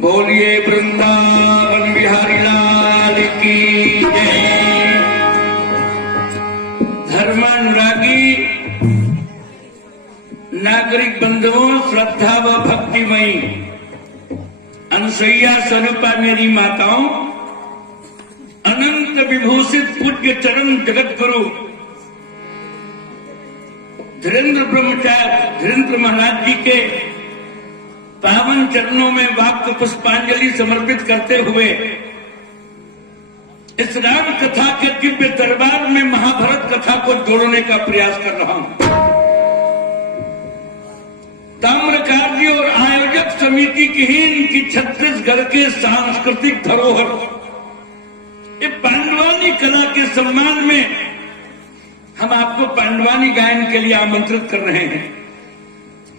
बोलिए वृंदावन बिहारी लाल की जय। धर्मानुरागी नागरिक बंधुओं, श्रद्धा व भक्तिमयी अनुसैया स्वरूपा मेरी माताओं, अनंत विभूषित पूज्य चरण जगत गुरु धीरेन्द्र ब्रह्मचार्य धीरेन्द्र महाराज जी के पावन चरणों में वाक्य पुष्पांजलि समर्पित करते हुए इस राम कथा के दिव्य दरबार में महाभारत कथा को जोड़ने का प्रयास कर रहा हूं। ताम्रकार्य और आयोजक समिति की ही इनकी छत्तीसगढ़ के सांस्कृतिक धरोहर ये पांडवानी कला के सम्मान में हम आपको पांडवानी गायन के लिए आमंत्रित कर रहे हैं।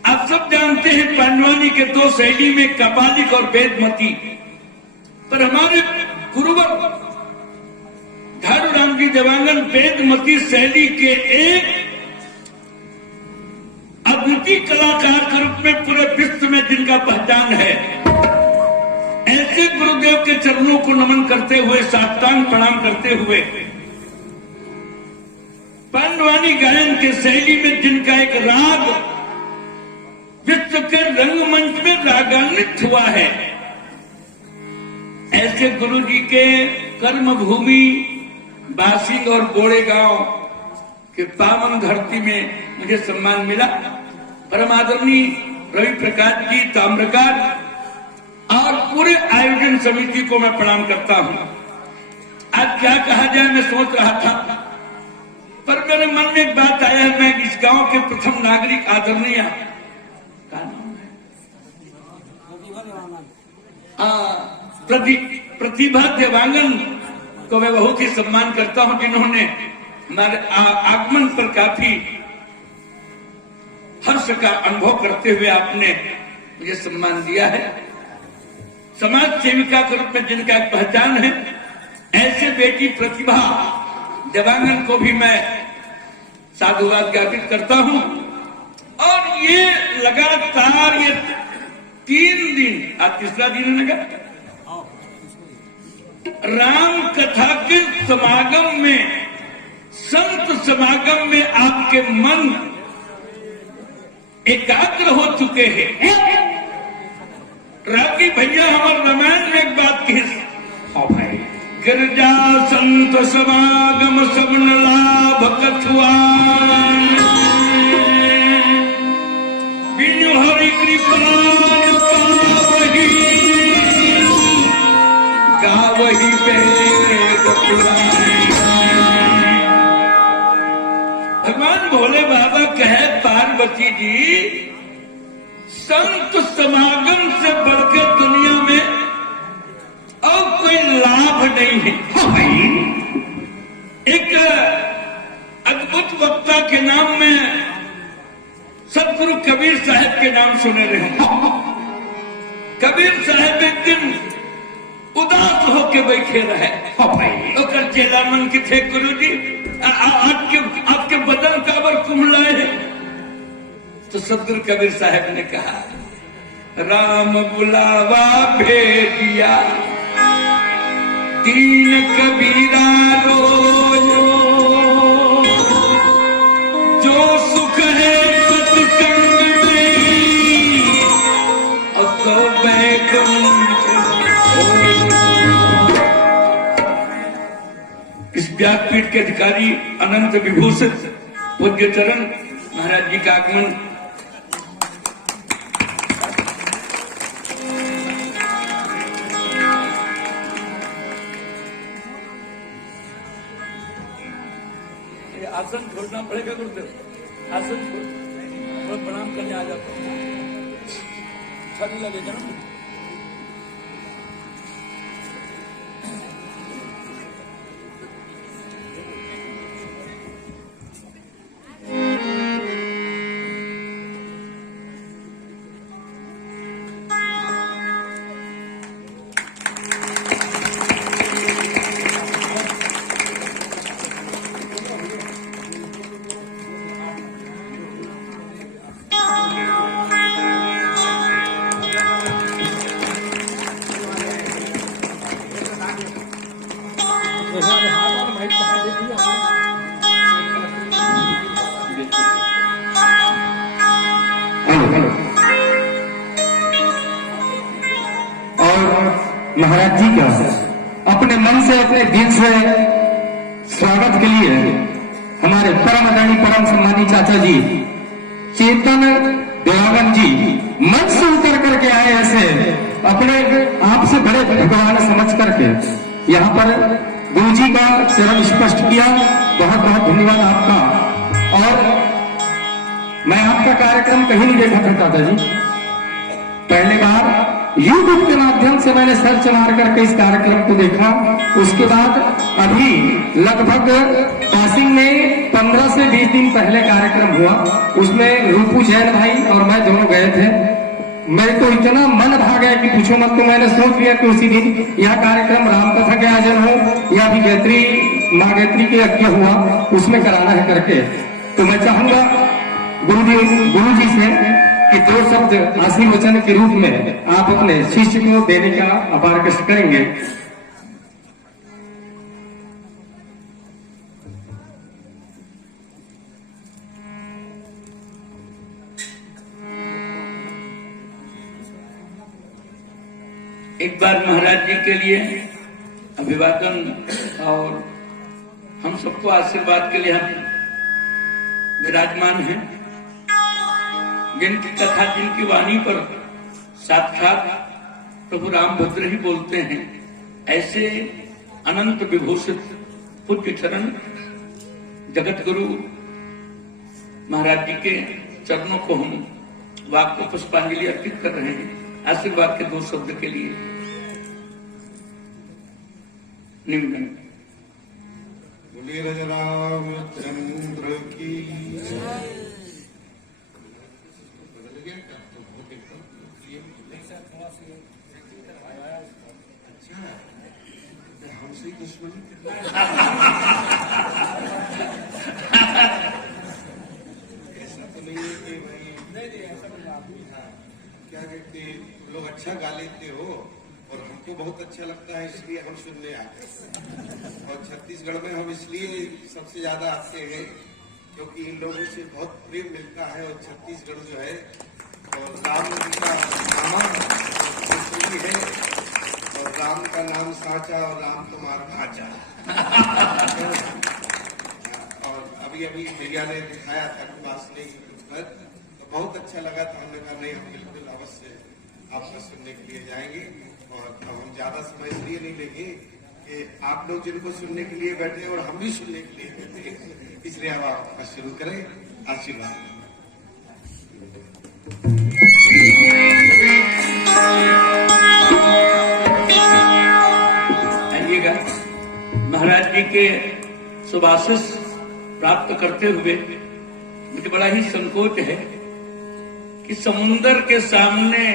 आप सब जानते हैं पांडवानी के दो शैली में कपालिक और वेदमती, पर हमारे गुरुवर झाड़ूराम जी देवांगन वेदमती शैली के एक अद्वितीय कलाकार के रूप में पूरे विश्व में जिनका पहचान है, ऐसे गुरुदेव के चरणों को नमन करते हुए, साष्टांग प्रणाम करते हुए पांडवानी गायन के शैली में जिनका एक राग विश्व के रंगमंच में रागान्वित हुआ है, ऐसे गुरु जी के कर्म भूमि बासिंग और बोड़े गांव के पावन धरती में मुझे सम्मान मिला। परम आदरणीय रवि प्रकाश जी ताम्रकार और पूरे आयोजन समिति को मैं प्रणाम करता हूं। आज क्या कहा जाए मैं सोच रहा था, पर मेरे मन में एक बात आया है। मैं इस गांव के प्रथम नागरिक आदरणीय प्रतिभा देवांगन को मैं बहुत ही सम्मान करता हूं, जिन्होंने हमारे आगमन पर काफी हर्ष का अनुभव करते हुए आपने मुझे सम्मान दिया है। समाज सेविका के रूप में जिनका एक पहचान है, ऐसे बेटी प्रतिभा देवांगन को भी मैं साधुवाद ज्ञापित करता हूं। और ये लगातार ये 3 दिन, आज तीसरा दिन है लगा, राम कथा के समागम में, संत समागम में आपके मन एकाग्र हो चुके हैं। रागी भैया हमारे रामायण में एक बात कही, हाँ भाई, गिरजा संत समागम सबन लाभ कछुआ, बिनु हरि कृपा गावही वेद पुराण। भगवान भोले बाबा कहे पार्वती जी, संत समागम से बढ़कर दुनिया में और कोई लाभ नहीं है। हाँ भाई, एक अद्भुत वक्ता के नाम में सतगुरु कबीर साहब के नाम सुने रहे। कबीर साहब एक दिन उदास होके बैठे रहे। हाँ भाई, तो चेला मन की थे, गुरु जी आपके बदन का बर कुम्हलाए है। तो सतगुरु कबीर साहब ने कहा, राम बुलावा भेजिया तीन कबीरा रोज, जो सुख है सत्संग में और तो बैकुंठ। इस व्यासपीठ के अधिकारी अनंत विभूषित पूज्य चरण महाराज जी का आगमन आसन छोड़ना पड़ेगा गुरुदेव, आसन छोड़ प्रणाम करने आ जाता हूँ, अच्छा नहीं लगेगा ना। महाराज जी का अपने मन से अपने दिल से स्वागत के लिए हमारे परम आदरणीय परम सम्मानी चाचा जी चेतन देवागन जी मन से उतर करके आए, ऐसे अपने आप से बड़े भगवान समझ करके यहाँ पर गुरु जी का चरण स्पष्ट किया। बहुत बहुत धन्यवाद आपका। और मैं आपका कार्यक्रम कहीं नहीं देखा था चाचा जी, पहले बार YouTube के माध्यम से मैंने सर्च मार करके इस कार्यक्रम को देखा। उसके बाद अभी लगभग पासिंग में 15 से 20 दिन पहले कार्यक्रम हुआ, उसमें रूपू जैन भाई और मैं दोनों गए थे। मेरे को इतना मन भा गया कि पूछो मत। तो मैंने सोच लिया कि उसी दिन यह कार्यक्रम रामकथा के आयोजन हो या भी गायत्री माँ गायत्री के यज्ञ हुआ उसमें कराना है करके। तो मैं चाहूंगा गुरु जी से कि 2 शब्द आशीर्वचन के रूप में आप अपने शिष्य को देने का अपार कष्ट करेंगे। एक बार महाराज जी के लिए अभिवादन और हम सबको आशीर्वाद के लिए हम विराजमान हैं। जिनकी कथा जिनकी वाणी पर साक्षात प्रभु रामभद्र ही बोलते हैं, ऐसे अनंत विभूषित पूज्य चरण जगत गुरु महाराज जी के चरणों को हम वाक्य पुष्पांजलि अर्पित कर रहे हैं। आशीर्वाद के 2 शब्द के लिए निवेदन। बोलिए रामचंद्र की हमसे दुश्मनी ऐसा तो नहीं है कि भाई क्या कहते लोग अच्छा गा लेते हो और हमको बहुत अच्छा लगता है इसलिए हम सुनने आते हैं। और छत्तीसगढ़ में हम इसलिए सबसे ज्यादा आते हैं क्योंकि इन लोगों से बहुत प्रेम मिलता है। और छत्तीसगढ़ जो है और राम जी का नाम है और राम का नाम साचा और राम तुम्हार खाचा। और अभी अभी भैया ने दिखाया था क्लास ने पर तो बहुत अच्छा लगा था। हमने कहा नहीं हम बिल्कुल अवश्य आपका सुनने के लिए जाएंगे। और अब हम ज्यादा समय इसलिए नहीं लेंगे कि आप लोग जिनको सुनने के लिए बैठे और हम भी सुनने के लिए बैठे, इसलिए अब आप शुरू करें। आशीर्वाद। आइएगा। महाराज जी के सुभाषिष प्राप्त करते हुए मुझे बड़ा ही संकोच है कि समुन्दर के सामने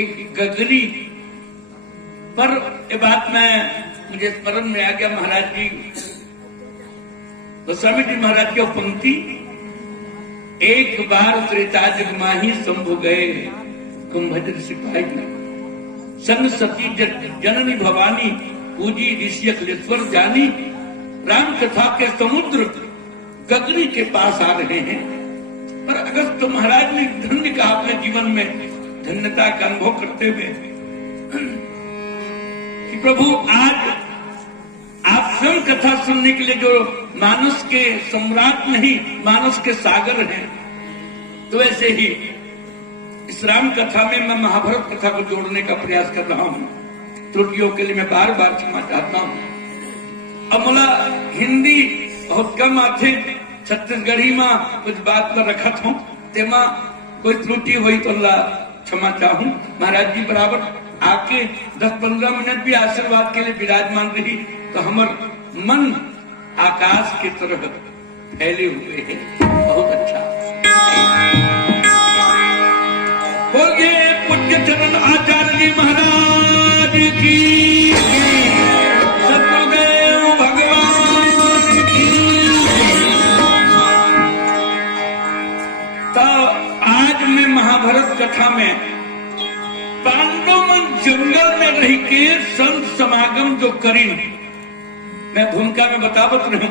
एक गगरी पर ये बात मुझे स्मरण में आ गया। महाराज जी गोस्वामी जी महाराज की पंक्ति, एक बार त्रेता जुग माही शंभु गए कुंभजन सिपाही, संग सती जननी भवानी पूजी ऋषि अखिलेश्वर जानी। राम कथा के समुद्र गगरी के पास आ रहे हैं। पर अगस्त तो महाराज ने धन्य का अपने जीवन में धन्यता का अनुभव करते हुए कि प्रभु आज आप स्वयं कथा सुनने के लिए जो मानस के सम्राट नहीं मानस के सागर हैं, तो ऐसे ही इस राम कथा में मैं महाभारत कथा को जोड़ने का प्रयास कर रहा हूं। त्रुटियों के लिए मैं बार बार क्षमा चाहता हूं। अब मला हिंदी बहुत कम आते, छत्तीसगढ़ी में कुछ बात में रखत हूँ, तेमा कोई त्रुटि हुई तो अल्लाह क्षमा चाहूं। महाराज जी बराबर आके 10-15 मिनट भी आशीर्वाद के लिए विराजमान रही तो हमर मन आकाश की तरह फैले हुए हैं। बहुत अच्छा। बोलिए पूज्य चरण आचार्य जी महाराज की, सतगुरुदेव भगवान की। तो आज मैं महाभारत कथा में पांडव जंगल में रह के संत समागम जो करी मैं भूमिका में बतावत रही।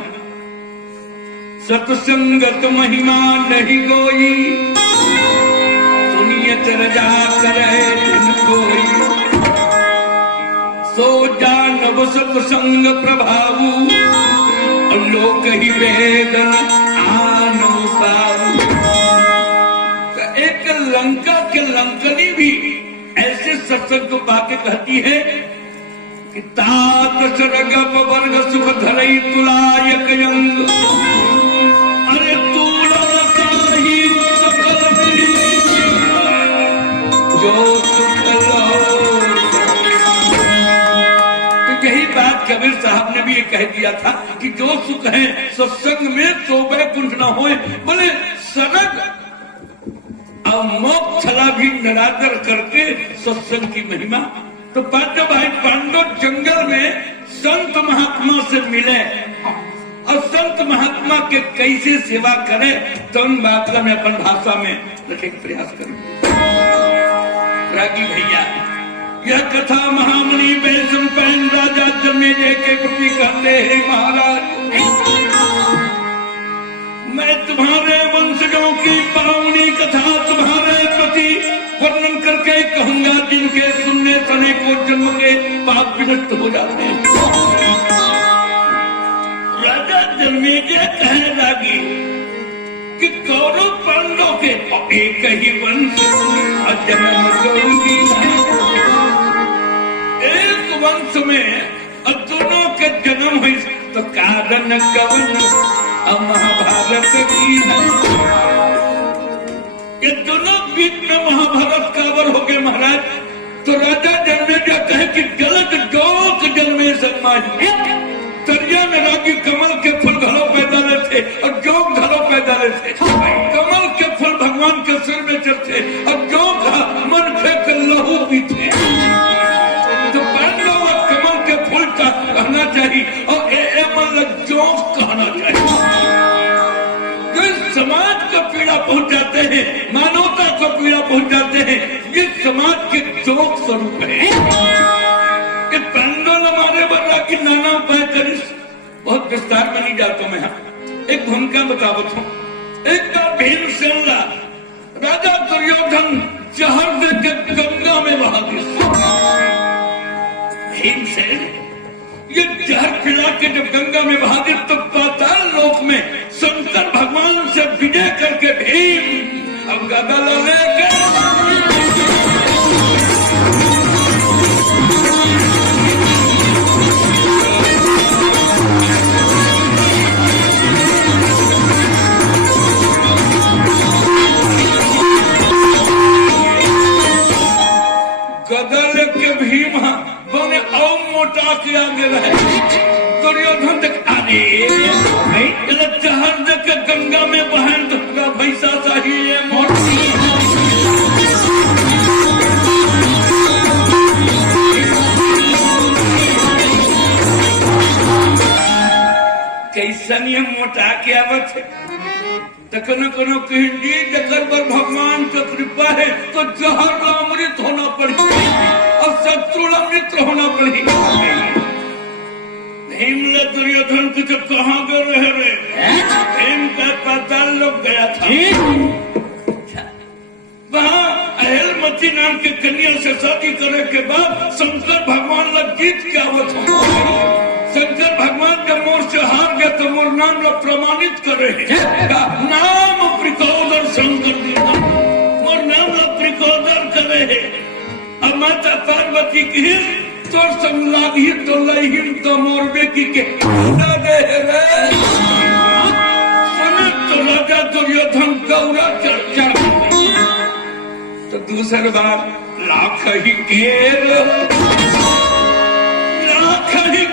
सत्संगत महिमा नहीं कोई, सुनियत रजा करे जिन कोई। नव सत्संग प्रभावु और लोक ही वेदन आन पाऊ। एक लंका के लंकनी भी ऐसे सत्संग को पाके कहती है कि तात सरग वर्ग सुख धरई तुलायक यंग, अरे तुलता ही सकल जो सुख लो। तो यही बात कबीर साहब ने भी ये कह दिया था कि जो सुख है सत्संग में तो वैकुंठ न होए। बोले सनक और मोक्ष छला भी निरादर करके सत्संग की महिमा। तो पांचों भाई पांडव जंगल में संत महात्मा से मिले और संत महात्मा के कैसे सेवा करे, तो उन बात का मैं अपन भाषा में रखने का प्रयास करूं। रागी भैया, यह कथा महामुनि वैश्व पैन राजा जन्मेजय के प्रति कहते हैं, महाराज मैं तुम्हारे वंशजों की पावनी कथा तुम्हारे प्रति वर्णन करके कहूंगा, जिनके सुनने सने को जन्म के पाप विनष्ट हो जाते हैं। राजा जन्मेजय कहे रागी कि कौरव पांडव के एक ही वंश जन्म करूंगी, एक वंश में दोनों के जन्म हुई तो कारण कवन महाभारत की ये दोनों बीच में महाभारत कावर हो गए महाराज। तो राजा जन्मेजय कहे कि गलत जोक जन्मे समाज तरिया में रागी कमल के फूल घरों पैदा थे और जोक घरों पैदा थे। कमल के फूल भगवान के सिर में चढ़ते और जोक मन फेंक लहू भी थे। तो पांडव कमल के फूल का कहना चाहिए और मतलब जोक कहना चाहिए। समाज को पीड़ा पहुंचाते हैं, मानवता को पीड़ा पहुंचाते हैं, ये समाज के जोक स्वरूप है। कि पांडव हमारे बना की नाना उपाय करिस, बहुत विस्तार में नहीं जाता मैं। एक भूमिका बतावत हूँ। एक बार भीमसेन राजा दुर्योधन जहर दे के गंगा में बहा दिया। भीमसेन ये जहर पिला के जब गंगा में बहा दिया तो पाताल लोक में शंकर भगवान से विजय करके भीम अब गदा लेके गदा लेके भीम बोले और मोटा किया गया है। दुर्योधन तक आने जहर देख गंगा में बहन तो भैसा चाहिए मोटी। कैसन ये मोटा के आवत है तो कोनो कहिंदी जकर पर भगवान का कृपा है तो जहर अमृत होना पड़ेगा और शत्रु अमृत होना पड़ेगा। भीम ने दुर्योधन को जब कहाँ गए रहे भीम का पाताल लोग गया था। वहाँ अहलमती नाम के कन्या से शादी करने के बाद शंकर भगवान लग जीत के आवत हो। शंकर भगवान जब मोर से हार गया तो मोर नाम लोग प्रमाणित कर रहे नाम प्रिकोदर शंकर मोर नाम लोग प्रिकोदर कर रहे। अब माता पार्वती की तो संलागी तो लहिम तो मोरबे की के तो राजा दुर्योधन गौरा चर्चा तो दूसरी बार लाख ही केर लाख ही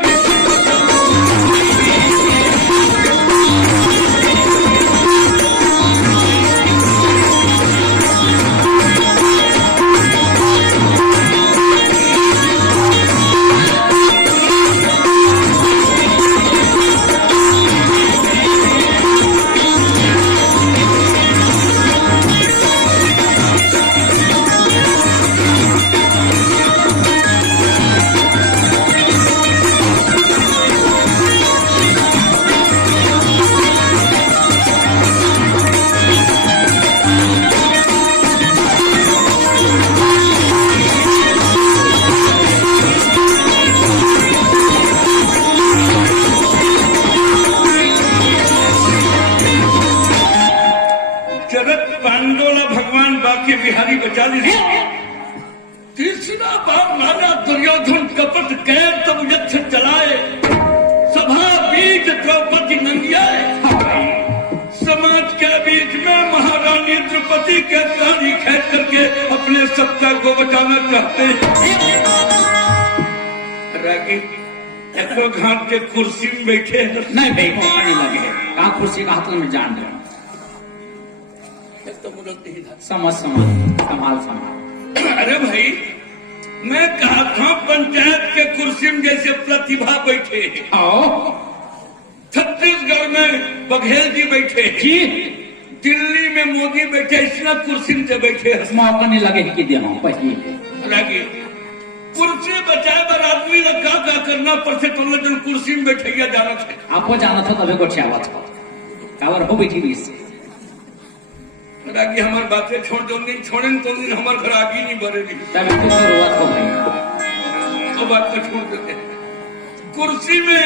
पांडोला भगवान बाके बिहारी बचा ली। तीसरा बार राजा दुर्योधन कपट कैर तब यक्ष चलाए, सभा बीच द्रौपदी नंगियाए। समाज के बीच में महारानी द्रौपदी के दाढ़ी खींच करके अपने सत्ता को बचाना चाहते हैं। रागी एको घाट के कुर्सी में बैठे नहीं भाई मौका नहीं लगे, कहाँ कुर्सी का हाथ में जान दो। तो मुझे नहीं था। समझ संभाल संभाल। अरे भाई मैं कहा था पंचायत के कुर्सी में जैसे प्रतिभा बैठे आओ, छत्तीसगढ़ में बघेल जी बैठे जी दिल्ली में मोदी बैठे, इसलिए कुर्सी में बैठे। मौका नहीं लगे कि देना पहले रागी कुर्सी बचाए बर आदमी का का करना पड़ते तो जन कुर्सी में बैठे जाना थे। आपको जाना था तभी कुछ आवाज कावर हो बैठी भी इससे। रागी हमारी बातें छोड़ दो, नहीं छोड़े तो दिन हमारे घर आगे नहीं बढ़ेगी। तभी तो शुरुआत हो गई, तो बात को छोड़ देते हैं। कुर्सी में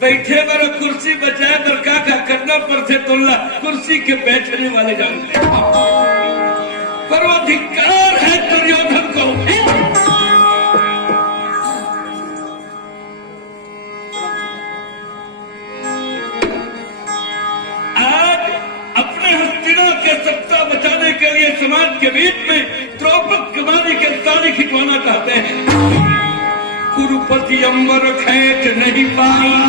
बैठे बर कुर्सी बचाए बर का करना पड़ते तो कुर्सी के बैठने वाले जानते हैं। पर वो धिक्कार है दुर्योधन को। सत्ता बचाने के लिए समाज के बीच में द्रौपद कुमारी के ताली खिंचवाना चाहते हैं। कुरुपति अंबर खैच नहीं पाया,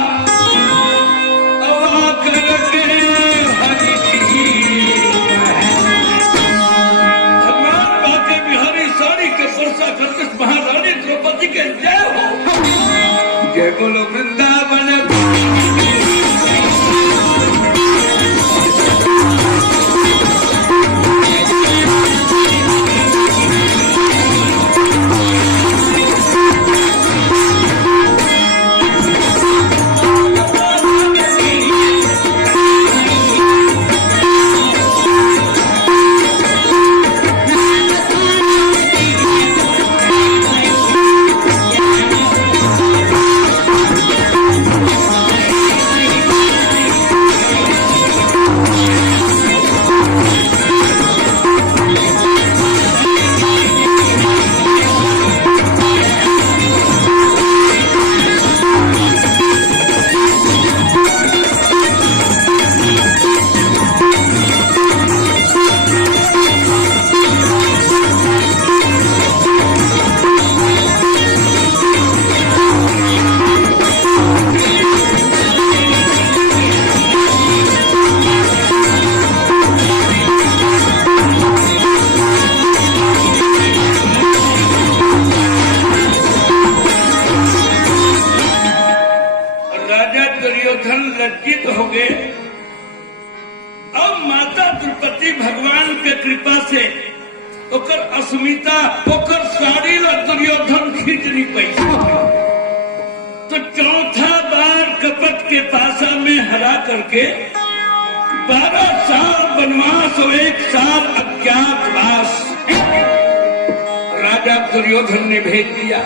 भगवान बाके बिहारी साड़ी के वर्षा करके महारानी द्रौपदी के जय हो, जय बोलो वृंदावन। लज्जित हो गए। अब माता द्रौपदी भगवान के कृपा से ओकर अस्मिता ओकर साड़ी ला दुर्योधन खींच नहीं पाई। तो चौथा बार कपट के पासा में हरा करके 12 साल वनवास और 1 साल अज्ञातवास राजा दुर्योधन ने भेज दिया।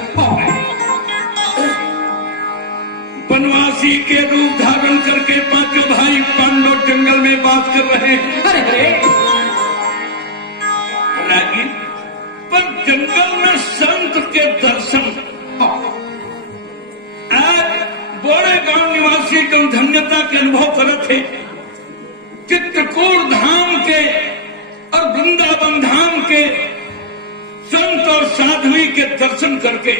वनवासी के रूप धारण करके पांचों भाई पांडव जंगल में बात कर रहे हैं। पर जंगल में संत के दर्शन आज बड़े गांव निवासी जो धन्यता के अनुभव कर थे। चित्रकूट धाम के और वृंदावन धाम के संत और साध्वी के दर्शन करके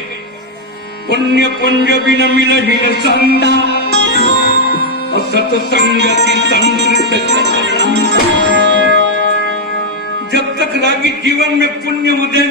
पुण्य पुंज बिन मिलहि न संदा और सत्संगति संकृत। जब तक रागी जीवन में पुण्य उदय